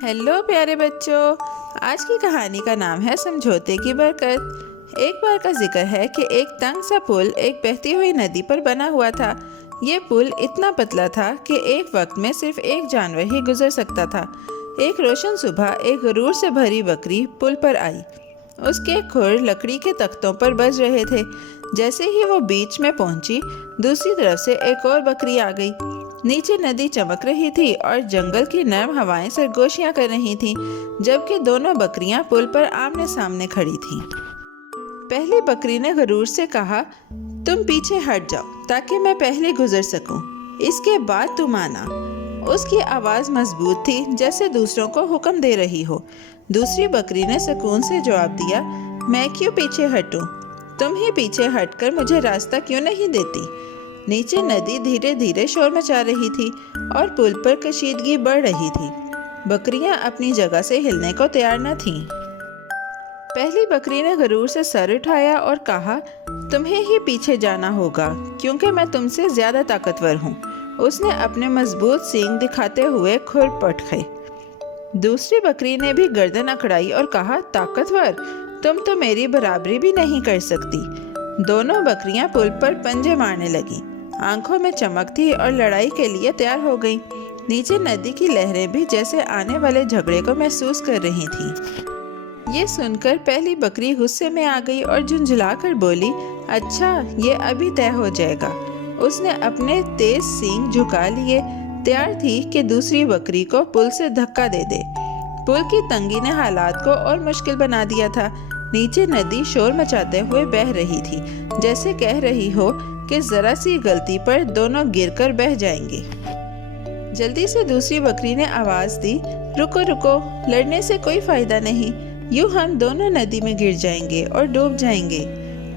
Hello प्यारे बच्चों, आज की कहानी का नाम है समझौते की बरकत। एक बार का जिक्र है कि एक तंग सा पुल एक बहती हुई नदी पर बना हुआ था। ये पुल इतना पतला था कि एक वक्त में सिर्फ एक जानवर ही गुजर सकता था। एक रोशन सुबह एक गरूर से भरी बकरी पुल पर आई। उसके खुर लकड़ी के तख्तों पर बज रहे थे। जैसे ही वो बीच में पहुंची, दूसरी तरफ से एक और बकरी आ गई। नीचे नदी चमक रही थी और जंगल की नरम हवाएं सरगोशियां कर रही थीं, जबकि दोनों बकरियां पुल पर आमने सामने खड़ी थीं। पहली बकरी ने गरूर से कहा, तुम पीछे हट जाओ ताकि मैं पहले गुजर सकूं। इसके बाद तुम आना। उसकी आवाज़ मजबूत थी, जैसे दूसरों को हुक्म दे रही हो। दूसरी बकरी ने सुकून से जवाब दिया, मैं क्यों पीछे हटूं? तुम ही पीछे हटकर मुझे रास्ता क्यों नहीं देती? नीचे नदी धीरे धीरे शोर मचा रही थी और पुल पर कशीदगी बढ़ रही थी। बकरियां अपनी जगह से हिलने को तैयार न थीं। पहली बकरी ने गरूर से सर उठाया और कहा, तुम्हें ही पीछे जाना होगा क्योंकि मैं तुमसे ज्यादा ताकतवर हूँ। उसने अपने मजबूत सींग दिखाते हुए खुर पटके। दूसरी बकरी ने भी गर्दन अकड़ाई और कहा, ताकतवर? तुम तो मेरी बराबरी भी नहीं कर सकती। दोनों बकरियां पुल पर पंजे मारने लगी, आंखों में चमक थी और लड़ाई के लिए तैयार हो गईं। नीचे नदी की लहरें भी जैसे आने वाले झगड़े को महसूस कर रही थीं। ये सुनकर पहली बकरी गुस्से में आ गई और झुंझला कर बोली, अच्छा, ये अभी तय हो जाएगा। उसने अपने तेज सींग झुका लिए, तैयार थी कि दूसरी बकरी को पुल से धक्का दे दे। पुल की तंगी ने हालात को और मुश्किल बना दिया था। नीचे नदी शोर मचाते हुए बह रही थी, जैसे कह रही हो कि जरा सी गलती पर दोनों गिरकर बह जाएंगे। जल्दी से दूसरी बकरी ने आवाज दी, रुको रुको, लड़ने से कोई फायदा नहीं। यूं हम दोनों नदी में गिर जाएंगे और डूब जाएंगे।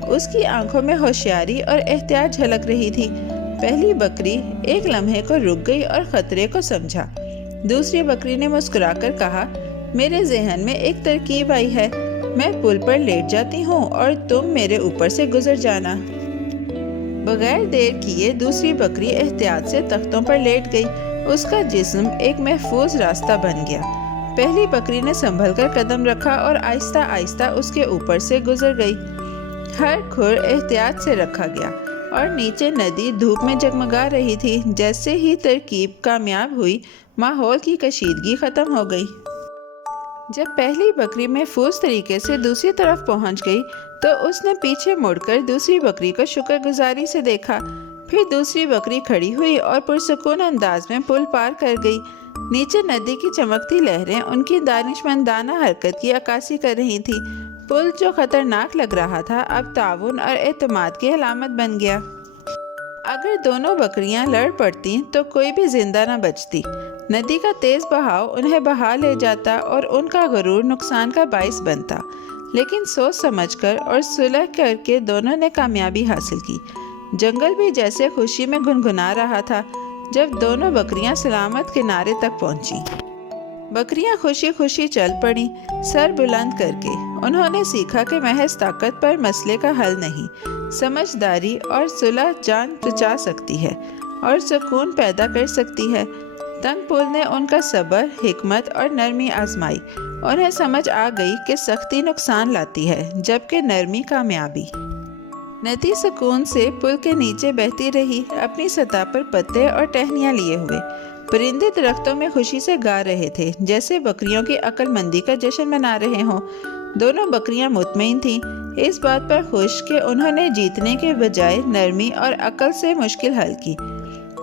उसकी आंखों में होशियारी और एहतियात झलक रही थी। पहली बकरी एक लम्हे को रुक गई और खतरे को समझा। दूसरी बकरी ने मुस्कुराकर कहा, मेरे जहन में एक तरकीब आई है। मैं पुल पर लेट जाती हूँ और तुम मेरे ऊपर से गुजर जाना। बगैर देर किए दूसरी बकरी एहतियात से तख्तों पर लेट गई। उसका जिस्म एक महफूज रास्ता बन गया। पहली बकरी ने संभल कर कदम रखा और आहिस्ता आहिस्ता उसके ऊपर से गुजर गई। हर खुर एहतियात से रखा गया और नीचे नदी धूप में जगमगा रही थी। जैसे ही तरकीब कामयाब हुई, माहौल की कशीदगी खत्म हो गई। जब पहली बकरी महफूज तरीके से दूसरी तरफ पहुंच गई, तो उसने पीछे मुड़कर दूसरी बकरी को शुक्रगुजारी से देखा। फिर दूसरी बकरी खड़ी हुई और पुरसुकून अंदाज में पुल पार कर गई। नीचे नदी की चमकती लहरें उनकी दानिशमंदाना हरकत की अक्कासी कर रही थी। पुल जो खतरनाक लग रहा था, अब ताउन और एतमाद की अलामत बन गया। अगर दोनों बकरियां लड़ पड़ती तो कोई भी जिंदा न बचती। नदी का तेज बहाव उन्हें बहा ले जाता और उनका गरूर नुकसान का बाइस बनता। लेकिन सोच समझकर और सुलह करके दोनों ने कामयाबी हासिल की। जंगल भी जैसे खुशी में गुनगुना रहा था जब दोनों बकरियां सलामत किनारे तक पहुंची। बकरियां खुशी खुशी चल पड़ी, सर बुलंद करके। उन्होंने सीखा कि महज ताकत पर मसले का हल नहीं, समझदारी और सुलह जान बचा सकती है और सुकून पैदा कर सकती है। तंग पुल ने उनका सब्र, हिकमत और नरमी आजमाई। उन्हें समझ आ गई कि सख्ती नुकसान लाती है, जबकि नरमी कामयाबी। नदी सुकून से पुल के नीचे बहती रही, अपनी सतह पर पत्ते और टहनियाँ लिए हुए। परिंदे दरख्तों में खुशी से गा रहे थे, जैसे बकरियों की अक्लमंदी का जश्न मना रहे हों। दोनों बकरियां मुतमईन थीं, इस बात पर खुश कि उन्होंने जीतने के बजाय नरमी और अक्ल से मुश्किल हल की।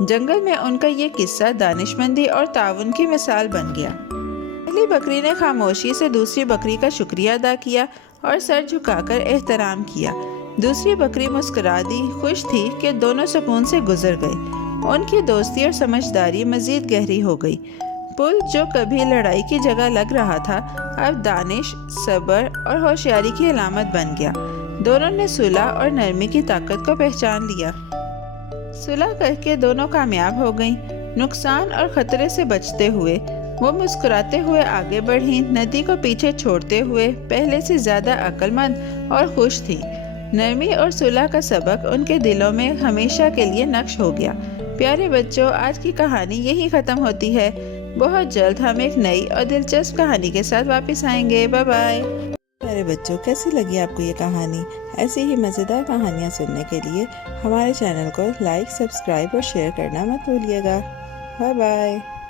जंगल में उनका ये किस्सा दानिशमंदी और ताउन की मिसाल बन गया। पहली बकरी ने खामोशी से दूसरी बकरी का शुक्रिया अदा किया और सर झुकाकर एहतराम किया। दूसरी बकरी मुस्कुरा दी, खुश थी कि दोनों सुकून से गुजर गए। उनकी दोस्ती और समझदारी मजीद गहरी हो गई। पुल जो कभी लड़ाई की जगह लग रहा था, अब दानिश, सब्र और होशियारी की अलामत बन गया। दोनों ने सुलह और नरमी की ताकत को पहचान लिया। सुलह करके दोनों कामयाब हो गईं। नुकसान और खतरे से बचते हुए वो मुस्कुराते हुए आगे बढ़ीं, नदी को पीछे छोड़ते हुए पहले से ज़्यादा अक्लमंद और खुश थी। नरमी और सुलह का सबक उनके दिलों में हमेशा के लिए नक्श हो गया। प्यारे बच्चों, आज की कहानी यही ख़त्म होती है। बहुत जल्द हम एक नई और दिलचस्प कहानी के साथ वापस आएंगे। Bye bye. मेरे बच्चों, कैसी लगी आपको ये कहानी? ऐसी ही मज़ेदार कहानियाँ सुनने के लिए हमारे चैनल को लाइक, सब्सक्राइब और शेयर करना मत भूलिएगा। Bye bye.